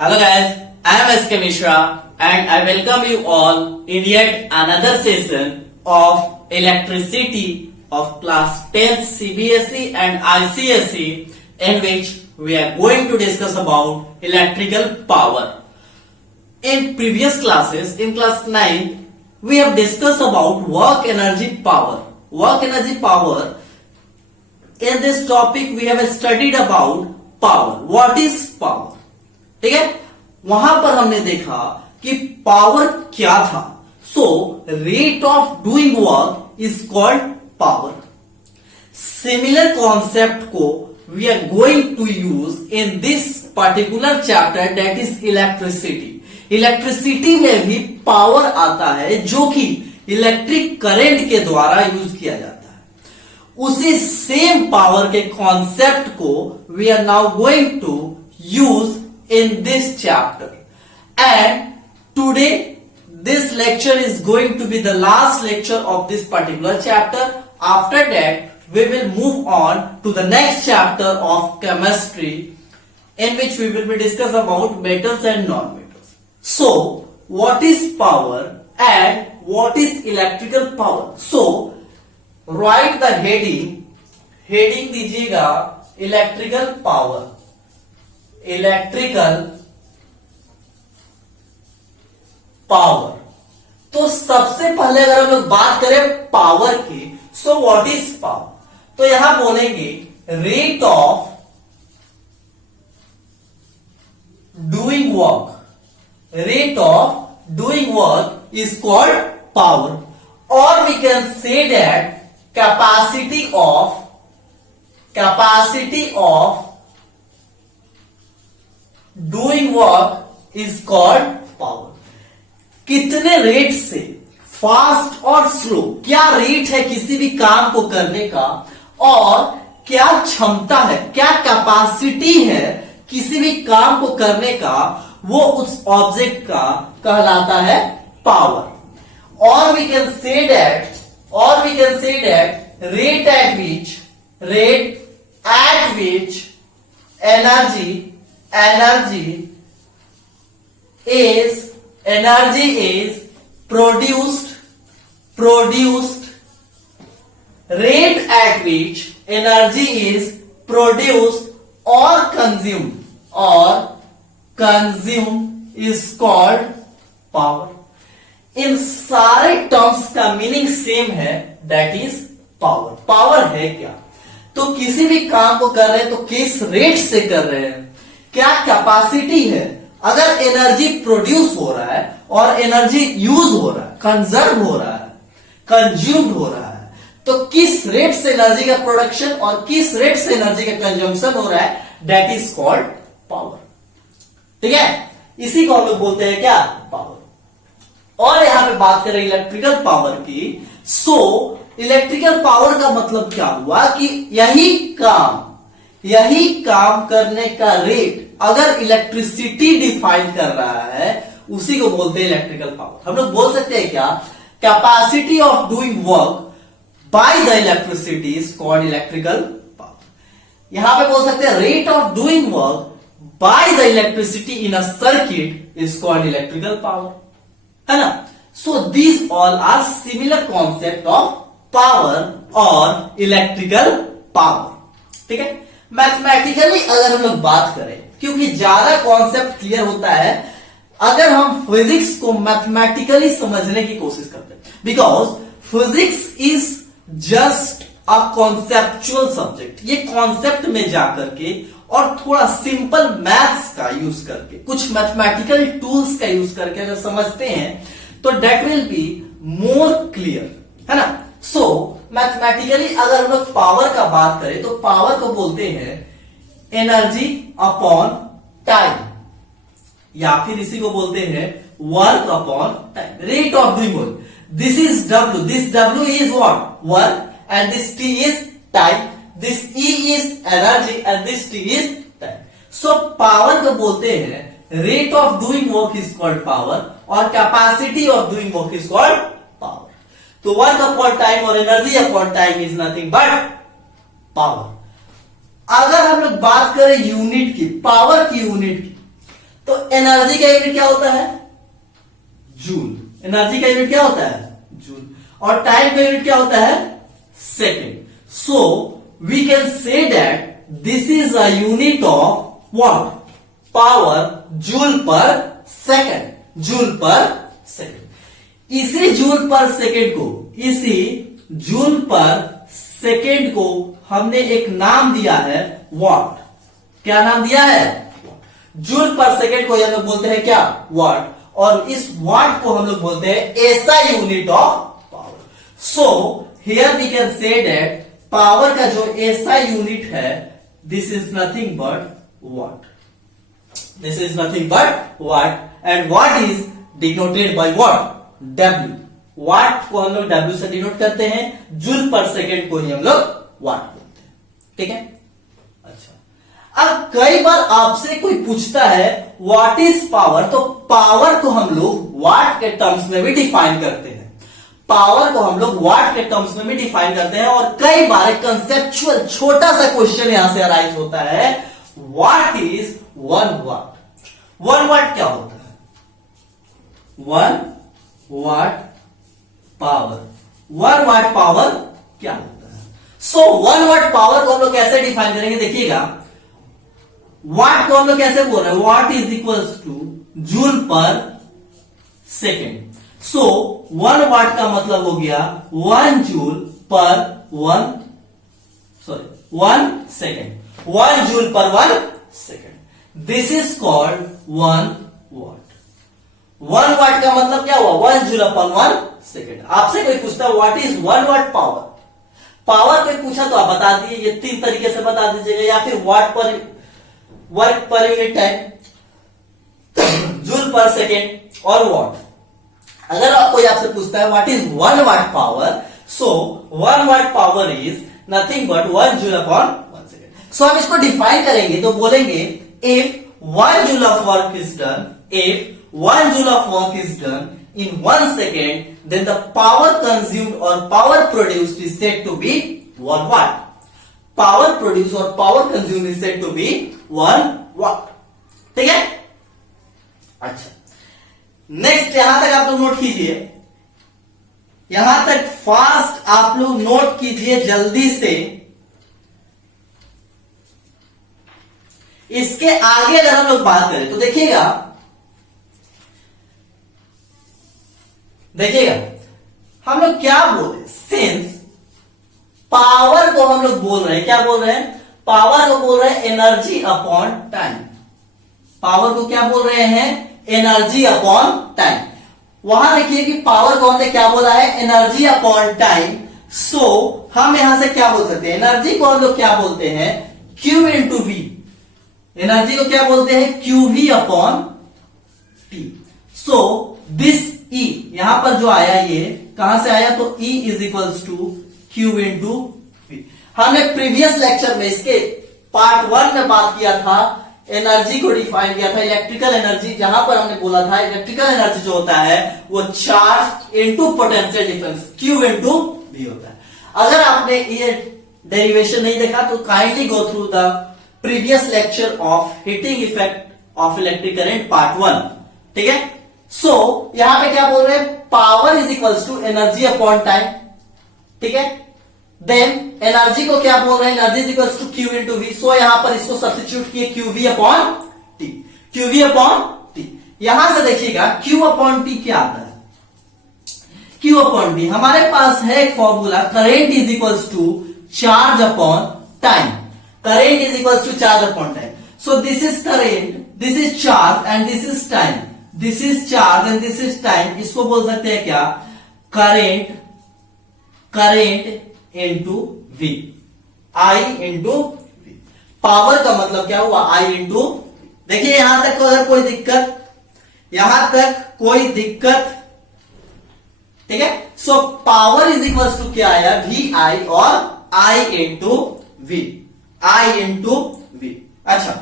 Hello guys, I am SK Mishra and I welcome you all in yet another session of electricity of class 10th CBSE and ICSE, in which we are going to discuss about electrical power. In previous classes, in class 9, we have discussed about work energy power. Work energy power. In this topic we have studied about power. What is power? ठीक है, वहां पर हमने देखा कि power क्या था. So rate of doing work is called power. Similar concept को we are going to use in this particular chapter, that is electricity. Electricity में भी पावर आता है जो कि इलेक्ट्रिक करंट के द्वारा यूज किया जाता है. उसी सेम पावर के कॉन्सेप्ट को we are now going to use in this chapter, and today this lecture is going to be the last lecture of this particular chapter. After that we will move on to the next chapter of chemistry, in which we will be discuss about metals and non-metals. So what is power and what is electrical power? So write the heading दीजिएगा electrical power. Electrical power. तो सबसे पहले अगर हम लोग बात करें power की, सो व्हाट इज पावर, तो यहां बोलेंगे rate of doing work. Rate of doing work is called power, और we can say that capacity of doing work is called power. कितने रेट से, फास्ट और स्लो, क्या रेट है किसी भी काम को करने का, और क्या क्षमता है, क्या कैपेसिटी है किसी भी काम को करने का, वो उस ऑब्जेक्ट का कहलाता है पावर. और we can say that rate at which energy is produced, rate at which energy is produced or consumed is called power. इन सारे टर्म्स का मीनिंग सेम है, दैट इज पावर. पावर है क्या, तो किसी भी काम को कर रहे हैं तो किस रेट से कर रहे हैं, क्या कैपेसिटी है, अगर एनर्जी प्रोड्यूस हो रहा है और एनर्जी यूज हो रहा है, कंजर्व हो रहा है, कंज्यूम्ड हो रहा है, तो किस रेट से एनर्जी का प्रोडक्शन और किस रेट से एनर्जी का कंजम्पशन हो रहा है, दैट इज कॉल्ड पावर. ठीक है, इसी को हम लोग बोलते हैं क्या, पावर. और यहां पे बात करें इलेक्ट्रिकल पावर की. सो इलेक्ट्रिकल पावर का मतलब क्या हुआ कि यही काम करने का रेट अगर इलेक्ट्रिसिटी डिफाइन कर रहा है, उसी को बोलते हैं इलेक्ट्रिकल पावर. हम लोग बोल सकते हैं क्या, capacity of doing work by the electricity is called electrical power. यहां पे बोल सकते हैं rate of doing work by the electricity in a circuit is called electrical power, है ना. So these all are similar concept of power और electrical power. ठीक है, मैथमेटिकली अगर हम लोग बात करें, क्योंकि ज्यादा कॉन्सेप्ट क्लियर होता है अगर हम फिजिक्स को मैथमेटिकली समझने की कोशिश करते हैं, because physics is just a conceptual subject. ये कॉन्सेप्ट में जाकर के और थोड़ा सिंपल मैथ्स का यूज करके, कुछ मैथमेटिकल टूल्स का यूज करके अगर समझते हैं तो that will be more clear, है ना. सो मैथमेटिकली अगर हम लोग पावर का बात करें तो पावर को बोलते हैं एनर्जी अपॉन टाइम, या फिर इसी को बोलते हैं work upon time, rate of doing work. This is W, this W is what, work, and this T is time, this E is energy and this T is time. So power को बोलते हैं rate of doing work is called power, और capacity of doing work is called power. तो work upon time और energy upon time is nothing but power. अगर हम लोग बात करें यूनिट की, पावर की यूनिट की, तो एनर्जी का यूनिट क्या होता है? जूल। एनर्जी का यूनिट क्या होता है? जूल। और टाइम का यूनिट क्या होता है? Second. So we can say that this is a unit of what? Power joule per second. Joule per second. इसी जूल पर सेकेंड को हमने एक नाम दिया है वॉट। क्या नाम दिया है? जूल पर सेकेंड को हम लोग बोलते हैं क्या? वॉट। और इस वॉट को हम लोग बोलते हैं SI unit of power. So here we can say that power का जो एसआई यूनिट है, this is nothing but watt. This is nothing but watt, and watt is denoted by what? W। Watt को हम लोग W से denote करते हैं, joule per second को ही हम लोग वाट बोलते हैं। ठीक है, अच्छा। अब कई बार आपसे कोई पूछता है व्हाट इज पावर, तो पावर को हम लोग वाट के टर्म्स में भी डिफाइन करते हैं। पावर को हम लोग वाट के टर्म्स में भी डिफाइन करते हैं, और कई बार कंसेप्चुअल छोटा सा क्वेश्चन यहां से अराइज होता है, व्हाट इज 1 वाट? 1 वाट क्या होता है? 1 वाट पावर। 1 वाट पावर क्या होता है? सो 1 वाट पावर को हम लोग कैसे डिफाइन करेंगे? देखिएगा, वाट को हम लोग कैसे बोल रहे हैं? Watt is equals to joule per second. So 1 watt का मतलब हो गया 1 जूल पर 1 सेकेंड। 1 जूल पर 1 second. This is called 1 watt. 1 watt का मतलब क्या हुआ? 1 जूल अपन 1 सेकेंड। आपसे कोई पूछता है what is 1 watt power? Power कोई पूछा तो आप बता दीजिए, ये 3 तरीके से बता दीजिएगा, या फिर वाट per work per unit time, joule per second और वॉट। अगर कोई आपसे पूछता है what is 1 watt power, so 1 watt power is nothing but 1 joule upon 1 second. So हम इसको डिफाइन करेंगे तो बोलेंगे if 1 joule of work is done, if 1 joule of work is done in 1 second, then the power consumed or power produced is said to be 1 watt. Power produced or power consumed is said to be 1 watt. ठीक है, अच्छा। Next यहां तक आप लोग note कीजिए, यहां तक फास्ट आप लोग नोट कीजिए जल्दी से। इसके आगे अगर हम लोग बात करें तो देखिएगा हम लोग क्या बोल रहे हैं? सिंस पावर को हम लोग बोल रहे हैं, क्या बोल रहे हैं? पावर को बोल रहे हैं एनर्जी अपॉन टाइम। पावर को क्या बोल रहे हैं? Energy upon time. वहां देखिए कि पावर को हमने क्या बोला है? Energy upon time. सो हम यहां से क्या बोल सकते हैं? एनर्जी को हम लोग क्या बोलते हैं? Q into we. एनर्जी को क्या बोलते हैं? QV upon T। So this E यहां पर जो आया, ये कहां से आया? तो E is equals to Q into V. हमने प्रीवियस लेक्चर में इसके पार्ट 1 में बात किया था, एनर्जी को डिफाइन किया था, इलेक्ट्रिकल एनर्जी, जहां पर हमने बोला था इलेक्ट्रिकल एनर्जी जो होता है वो charge into potential difference Q into V होता है। अगर आपने ये डेरिवेशन नहीं देखा तो kindly go through the previous lecture of heating effect of electric current part 1। ठीक है, सो यहां पे क्या बोल रहे हैं? Power is equals to energy upon time. ठीक है, देन एनर्जी को क्या बोल रहे हैं? Energy is equals to Q into V. सो यहां पर इसको सब्स्टिट्यूट किए QV upon T. QV upon T. यहां से देखिएगा Q अपॉन टी क्या आता है? Q अपॉन टी हमारे पास है एक formula, current is equals to charge upon time. Current is equals to charge upon time. So this is current, this is charge and this is time. This is charge and this is time. इसको बोल सकते हैं क्या? Current into V, I into V. Power का मतलब क्या हुआ? I into. देखिए यहां तक अगर कोई दिक्कत, ठीक है। So power is equals to क्या आया? वी आई और I into V, I into V. अच्छा,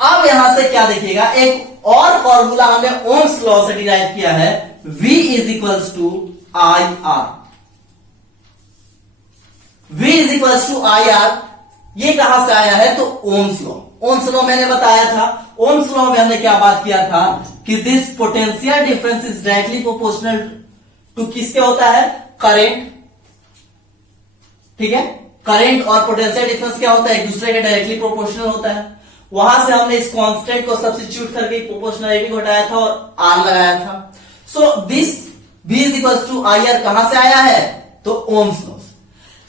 अब यहां से क्या देखिएगा? एक और फॉर्मूला हमने ओम्स लॉ से डिराइव किया है, V is equals to I R. V is equals to I R, ये कहां से आया है? तो ओम्स लॉ। ओम्स लॉ मैंने बताया था, ओम्स लॉ में हमने क्या बात किया था कि this potential difference is directly proportional to किसके होता है, करंट। ठीक है, करंट और पोटेंशियल डिफरेंस क्या होता है, एक दूसरे के डायरेक्टली प्रोपोर्शनल होता है। वहां से हमने इस कांस्टेंट को सब्स्टिट्यूट करके प्रोपोर्शनलिटी को हटाया था और आर लगाया था। So this V is equal to I R कहां से आया है, तो ओम्स लॉ।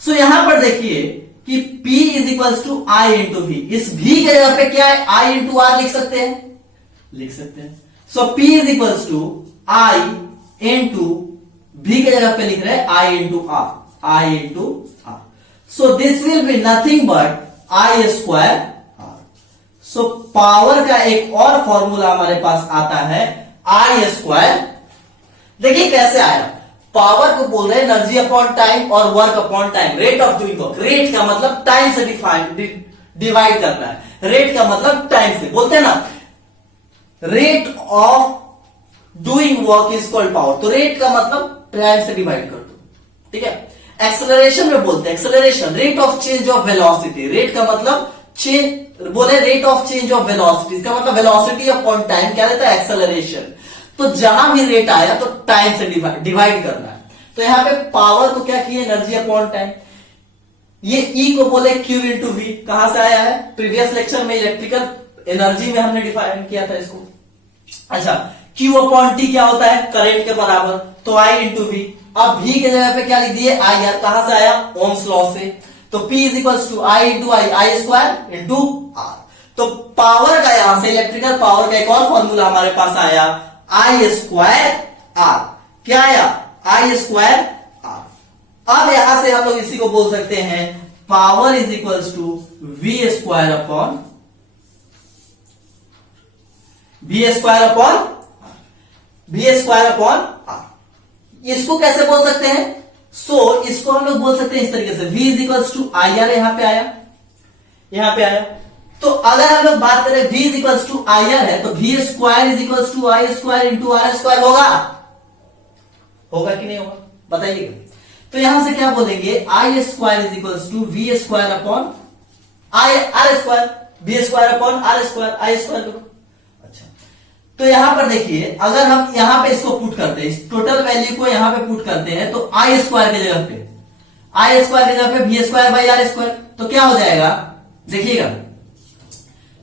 सो यहां पर देखिए कि P is equal to I into V. इस V के जगह पे क्या है, I इंटू आर लिख सकते हैं। So P is equal to I into V के जगह पे लिख रहे हैं I into R. So this will be nothing but I square R. So power का एक और फॉर्मूला हमारे पास आता है I स्क्वायर। देखिए कैसे आया, पावर को बोल रहे हैं एनर्जी अपॉन टाइम और work upon time, rate of doing work. Rate का मतलब टाइम से डिवाइड करना है, रेट का मतलब टाइम से, बोलते हैं ना rate of doing work is called power. तो रेट का मतलब टाइम से डिवाइड कर दो। ठीक है, एक्सेलरेशन में बोलते हैं acceleration, rate of change of velocity. Rate का मतलब चेंज, बोले rate of change of velocity, इसका मतलब वेलोसिटी अपॉन टाइम क्या देता है, एक्सेलरेशन। तो जहां भी रेट आया तो टाइम से डिवाइड करना है। तो यहां पे पावर को क्या किया, एनर्जी अपॉन टाइम। ये E को बोले Q इंटू वी, कहां से आया है, प्रीवियस लेक्चर में इलेक्ट्रिकल एनर्जी में हमने डिफाइन किया था इसको। अच्छा, Q अपॉन टी क्या होता है, करंट के बराबर, तो I इंटू वी। अब V के जगह पे क्या लिख दिए, आई आर, कहां से आया, ओम्स लॉ से। तो P is equal to I into I square into R. तो पावर का यहां से इलेक्ट्रिकल पावर का एक और फॉर्मूला हमारे पास आया, आई स्क्वायर आर। क्या आया, आई स्क्वायर आर। अब यहां से हम लोग इसी को बोल सकते हैं power is equal to V square upon R. इसको कैसे बोल सकते हैं, इसको हम लोग बोल सकते हैं इस तरीके से, v is equal to I R, यहां पे आया। तो अगर हम लोग बात करें v is equal to I R है, तो v square is equal to I square into R square होगा कि नहीं होगा, बताइएगा। तो यहां से क्या बोलेंगे, I square is equal to V square upon R square, B square upon R square, I square करो। अच्छा, तो यहां पर देखिए, अगर हम यहां पे इसको पुट करते हैं, इस टोटल वैल्यू को यहां पे पुट करते हैं, तो आई स्क्वायर की जगह पे V square by R square, तो क्या हो जाएगा, देखिएगा,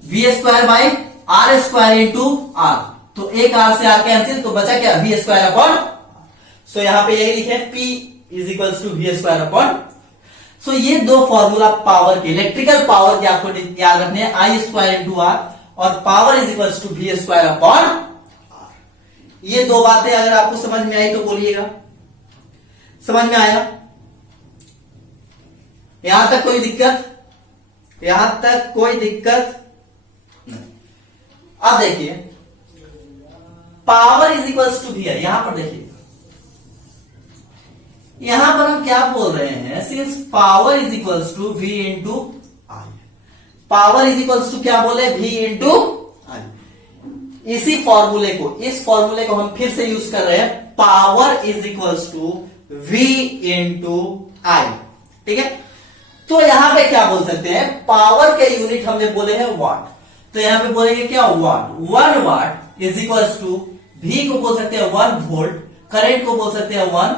V square by R square into R. तो एक आर से आर कैंसिल, तो बचा क्या, वी स्क्वायर अपॉन। सो यहां पे यही लिखे P is equal to V square upon. So ये दो फॉर्मूला पावर के, इलेक्ट्रिकल पावर के आपको याद रखने हैं, आई स्क्वायर इंटू आर और power is equal to V square upon R. ये दो बातें अगर आपको समझ में आई तो बोलिएगा, समझ में आया, यहां तक कोई दिक्कत नहीं। अब देखिए power is equal to V है, यहां पर देखिए, यहां पर हम क्या बोल रहे हैं, since power is equal to V into I, power is equal to क्या बोले, वी इंटू आई। इस फॉर्मूले को हम फिर से यूज कर रहे हैं, power is equal to V into I. ठीक है, तो यहां पे क्या बोल सकते हैं, पावर के यूनिट हमने बोले हैं वाट, तो यहां पे बोलेंगे क्या, watt. 1 watt is equal to, V को बोल सकते हैं 1 वोल्ट, करंट को बोल सकते हैं 1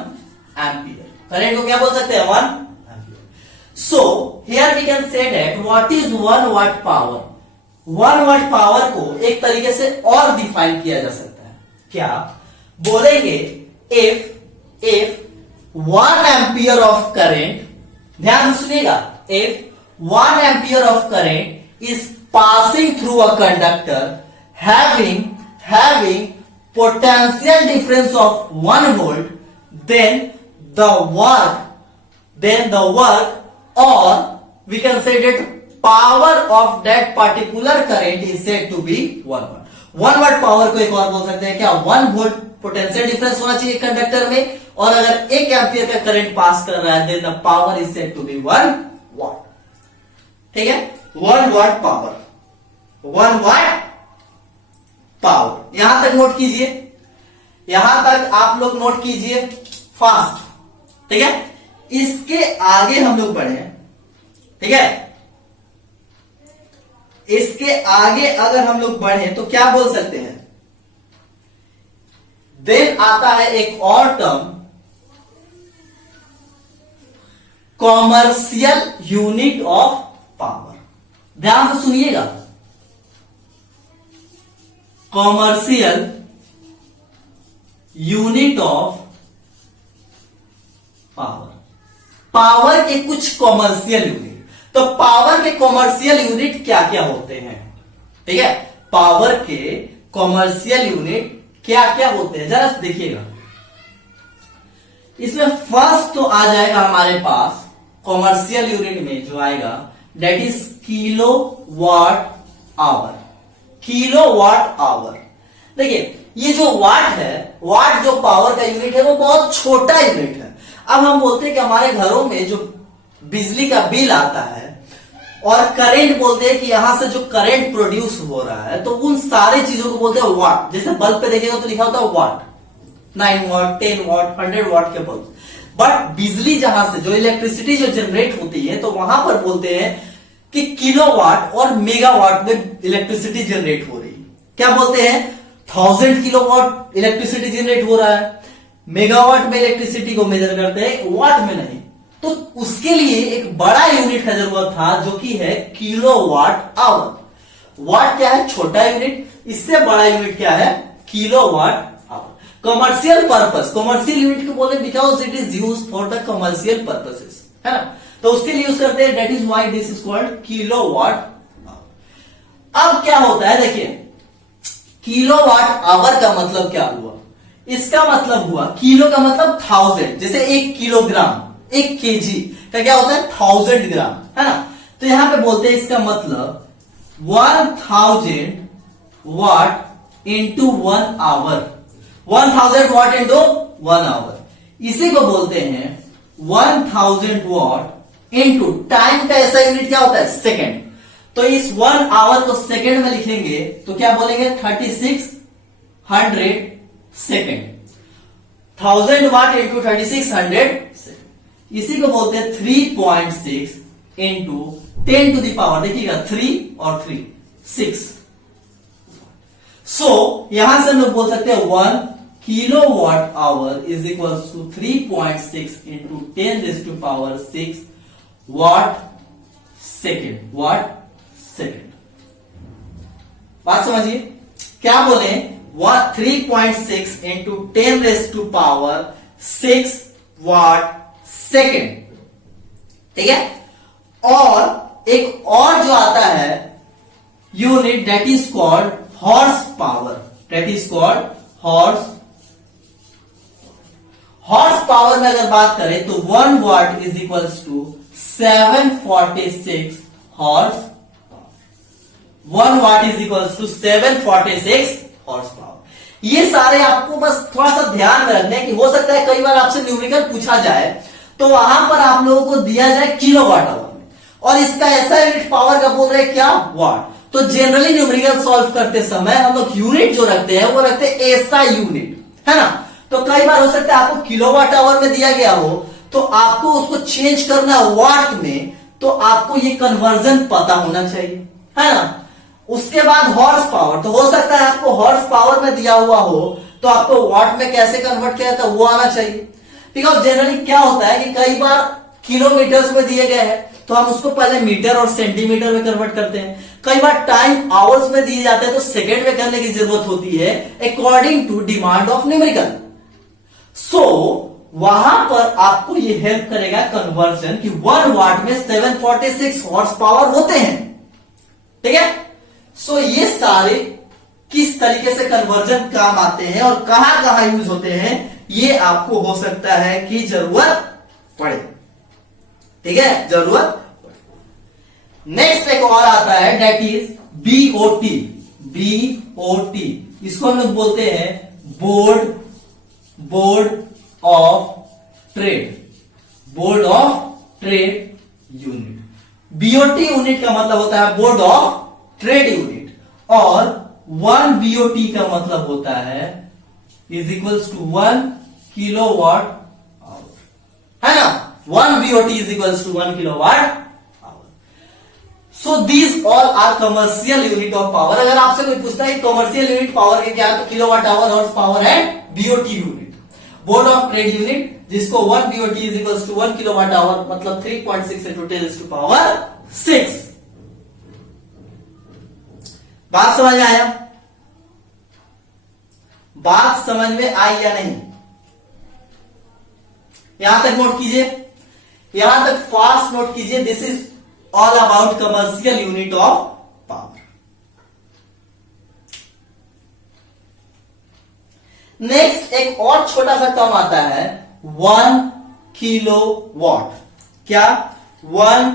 एम्पियर। करंट को क्या बोल सकते हैं, 1 ampere. So here we can say that what is 1 watt power. 1 watt power को एक तरीके से और डिफाइन किया जा सकता है, क्या बोलेंगे, इफ 1 एम्पियर ऑफ करंट, ध्यान से सुनिएगा, if 1 ampere of current is passing through a conductor having potential difference of 1 volt, then the work or we can say that power of that particular current is said to be 1 watt. 1 watt power को एक और बोल सकते हैं क्या, 1 volt potential difference होना चाहिए conductor में, और अगर 1 एम्पियर का करंट पास कर रहा है, then the power is said to be 1 watt. ठीक है, 1 वाट पावर, 1 वाट पावर, यहां तक नोट कीजिए, यहां तक आप लोग नोट कीजिए फास्ट। ठीक है, इसके आगे हम लोग बढ़े, ठीक है, इसके आगे अगर हम लोग बढ़े तो क्या बोल सकते हैं, देन आता है एक और term, commercial unit of power. ध्यान से सुनिएगा, commercial unit of power. Power के कुछ कॉमर्शियल यूनिट। तो पावर के कॉमर्शियल यूनिट क्या क्या होते हैं, ठीक है, पावर के कॉमर्शियल यूनिट क्या क्या होते हैं जरा देखिएगा। इसमें फर्स्ट तो आ जाएगा हमारे पास कॉमर्शियल यूनिट में जो आएगा that is kilowatt hour. Kilowatt hour, देखिए ये जो वाट है, वाट जो पावर का यूनिट है वो बहुत छोटा यूनिट है। अब हम बोलते हैं कि हमारे घरों में जो बिजली का बिल आता है और करंट बोलते हैं कि यहां से जो करंट प्रोड्यूस हो रहा है, तो उन सारी चीजों को बोलते हैं वाट। जैसे बल्ब पे देखिएगा तो लिखा होता है वाट, 9 वाट, 10 वाट, 100 वाट के बल्ब। बट बिजली जहां से जो इलेक्ट्रिसिटी जो जनरेट होती है तो वहां पर बोलते हैं कि किलोवाट और मेगावाट में इलेक्ट्रिसिटी जनरेट हो रही है। क्या बोलते हैं, 1000 किलोवाट इलेक्ट्रिसिटी जनरेट हो रहा है। मेगावाट में इलेक्ट्रिसिटी को मेजर करते हैं, वाट में नहीं। तो उसके लिए एक बड़ा यूनिट का जरूरत था जो कि है किलोवाट आवर। वाट क्या है, छोटा यूनिट, इससे बड़ा यूनिट क्या है, kilowatt hour. Commercial purpose, commercial unit को बोले because it is use for the commercial purposes, है ना, तो उसके लिए यूज करते हैं, that is why this is called kilowatt hour. अब क्या होता है, देखिए किलोवाट आवर का मतलब क्या हुआ, इसका मतलब हुआ, किलो का मतलब 1000, जैसे 1 किलोग्राम, 1 केजी का क्या होता है 1000 ग्राम, है ना। तो यहां पे बोलते हैं इसका मतलब 1000 watt into 1 hour, 1000 watt into 1 hour. इसी को बोलते हैं 1000 वाट इंटू टाइम का ऐसा यूनिट क्या होता है, सेकेंड। तो इस 1 आवर को सेकेंड में लिखेंगे तो क्या बोलेंगे, 3600 सेकेंड। 1000 watt into 3600 second. इसी को बोलते हैं 3.6 इंटू 10 टू द पावर, देखिएगा 3 और 3 6। सो यहां से हम लोग बोल सकते हैं 1 kilowatt hour is equal to 3.6 into 10 raise to power 6 watt second, watt second. बात समझिए, क्या बोले, 3.6 into 10 raise to power 6 watt second, ठीक है। और एक और जो आता है unit that is called horsepower, that is called horsepower में अगर बात करें तो 1 watt is equals to 746 horse. 1 watt is equals to 746 horse power. ये सारे आपको बस थोड़ा सा ध्यान में रखने की, हो सकता है कई बार आपसे न्यूमेरिकल पूछा जाए तो वहां पर आप लोगों को दिया जाए किलोवाट आवर में, और इसका ऐसा यूनिट पावर का बोल रहे हैं क्या, वाट। तो जनरली न्यूमेरिकल सॉल्व करते समय हम लोग यूनिट जो रखते हैं वो रखते हैं ऐसा यूनिट, है ना। तो कई बार हो सकता है आपको किलोवाट आवर में दिया गया हो तो आपको उसको चेंज करना वाट में, तो आपको ये कन्वर्जन पता होना चाहिए, है ना। उसके बाद हॉर्स पावर, तो हो सकता है आपको हॉर्स पावर में दिया हुआ हो तो आपको वाट में कैसे कन्वर्ट किया जाता है वो आना चाहिए। बिकॉज जनरली क्या होता है कि कई बार किलोमीटर्स में दिए गए हैं तो हम उसको पहले मीटर और सेंटीमीटर में कन्वर्ट करते हैं। कई बार टाइम आवर्स में दिए जाते हैं तो सेकेंड में करने की जरूरत होती है according to demand of numerical. So वहां पर आपको ये हेल्प करेगा कन्वर्जन कि 1 वाट में 746 हॉर्स पावर होते हैं, ठीक है। सो ये सारे किस तरीके से कन्वर्जन काम आते हैं और कहां कहां यूज होते हैं ये आपको हो सकता है कि जरूरत पड़े, ठीक है, जरूरत पड़े। नेक्स्ट एक और आता है दैट इज बीओटी। बीओटी इसको हम लोग बोलते हैं board of trade, board of trade unit. BOT unit का मतलब होता है बोर्ड ऑफ ट्रेड यूनिट, और 1 बीओटी का मतलब होता है is equals to 1 kilowatt hour, है ना। 1 BOT is equals to 1 kilowatt hour. So these all are commercial unit of power. अगर आपसे कोई पूछता है कमर्शियल यूनिट पावर के क्या है, तो kilowatt hour, horsepower and BOT unit. Board of trade unit, जिसको 1 BOT is equal to 1 kilowatt hour, मतलब 3.6 into 10⁶। बात समझ में आया? बात समझ में आई या नहीं? यहां तक नोट कीजिए, यहां तक फास्ट नोट कीजिए। This is all about commercial unit of power. Next एक और छोटा सा टर्म आता है 1 किलोवाट। क्या? 1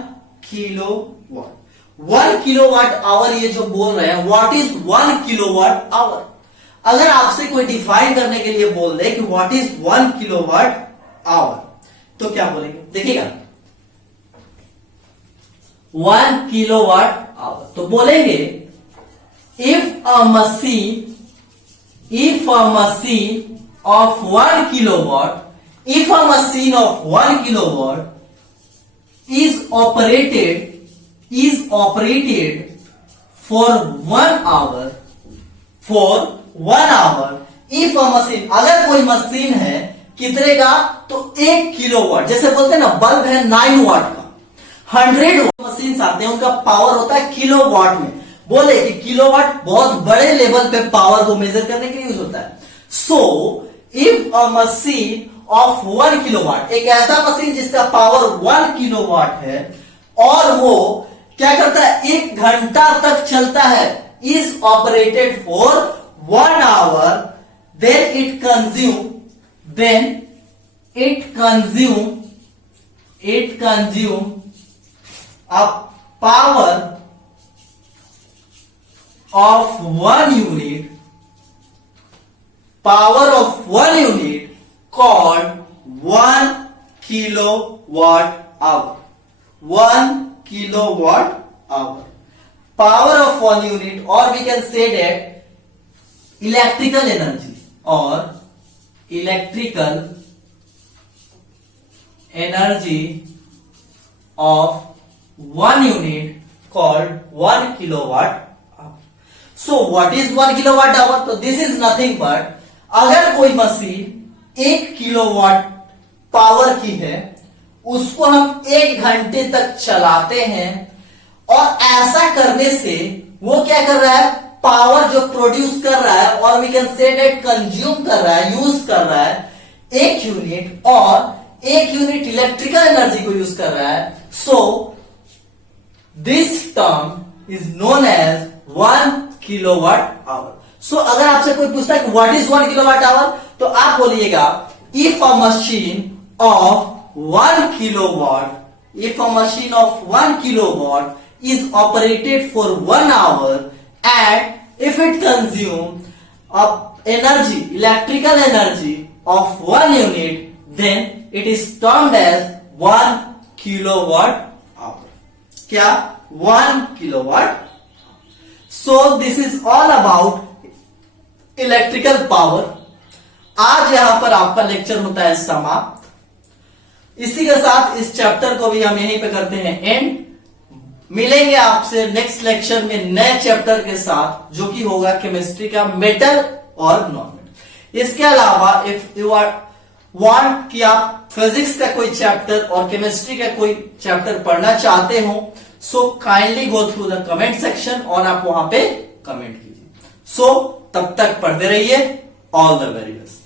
किलोवाट। 1 किलोवाट आवर ये जो बोल रहे हैं, व्हाट इज 1 किलोवाट आवर? अगर आपसे कोई डिफाइन करने के लिए बोल दे कि व्हाट इज 1 किलोवाट आवर, तो क्या बोलेंगे? देखिएगा 1 किलोवाट आवर, तो बोलेंगे if a machine of 1 kilowatt, if a machine of 1 kilowatt is operated for 1 hour, if a machine, अगर कोई मशीन है कितने का, तो 1 किलोवाट, जैसे बोलते हैं ना बल्ब है 9 वाट का, 100 मशीन आते हैं, उनका पावर होता है किलोवाट में। बोले कि किलोवाट बहुत बड़े लेवल पे पावर को मेजर करने के लिए यूज होता है। So if a machine of 1 kilowatt, एक ऐसा मशीन जिसका पावर 1 किलोवाट है और वो क्या करता है, 1 घंटा तक चलता है, is operated for 1 hour, then it consume a power of 1 unit, called 1 kilowatt hour. 1 kilowatt hour. Power of 1 unit, or we can say that electrical energy of 1 unit called 1 kilowatt hour. So what is 1 kilowatt hour? तो this is nothing but, अगर कोई machine 1 kilowatt power की है, उसको हम 1 घंटे तक चलाते हैं, और ऐसा करने से वो क्या कर रहा है, पावर जो प्रोड्यूस कर रहा है, और we can say that consume कर रहा है, यूज कर रहा है 1 यूनिट, और 1 यूनिट इलेक्ट्रिकल एनर्जी को यूज कर रहा है। So this term is known as 1 kilowatt hour. So अगर आपसे कोई पूछता है कि व्हाट इज 1 किलोवाट आवर, तो आप बोलिएगा if a machine of 1 kilowatt is operated for 1 hour, and if it consume electrical energy of 1 unit, then it is termed as 1 kilowatt hour. क्या? 1 kilowatt. So this is all about electrical power. आज यहां पर आपका lecture होता है समाप्त। इसी के साथ इस चैप्टर को भी हम यहीं पे करते हैं एंड। मिलेंगे आपसे नेक्स्ट लेक्चर में नए चैप्टर के साथ, जो कि होगा केमिस्ट्री का मेटल और नॉन मेटल। इसके अलावा इफ यू आर वांट कि आप फिजिक्स का कोई चैप्टर और केमिस्ट्री का कोई चैप्टर पढ़ना चाहते हो, so kindly go through the comment section और आप वहां पे कमेंट कीजिए। सो तब तक पढ़ते रहिए। All the very best.